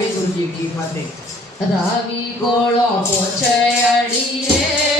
વાહેગુરુ જી કી ફતેહ રાવી ગોળો પોછે અડીએ